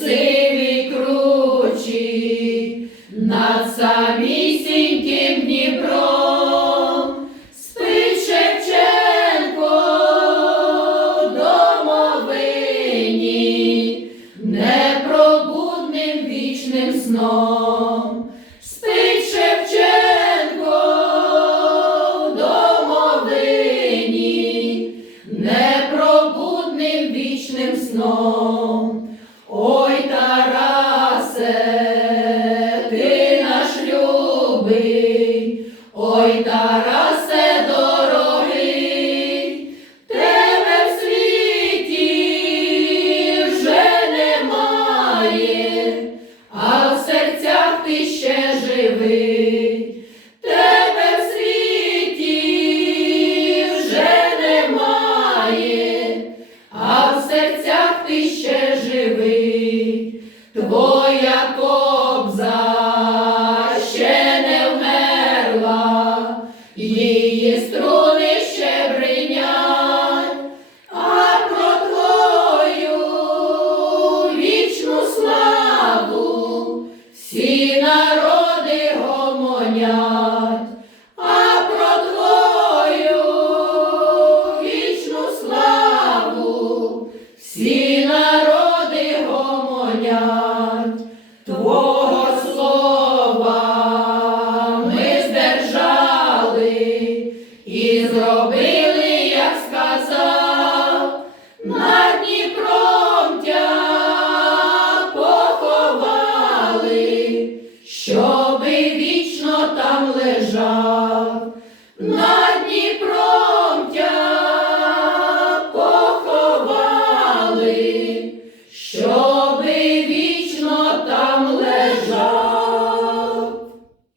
сивий кручі, над самісіньким Дніпром спить непробудним вічним сном. вічним сном. Ой, Тарасе, ти наш любий, ой, Тарасе дорогий, тебе в світі вже немає, а в серцях ти ще живий. Yeah. зробили, як сказав, на Дніпром тя поховали, щоби вічно там лежав.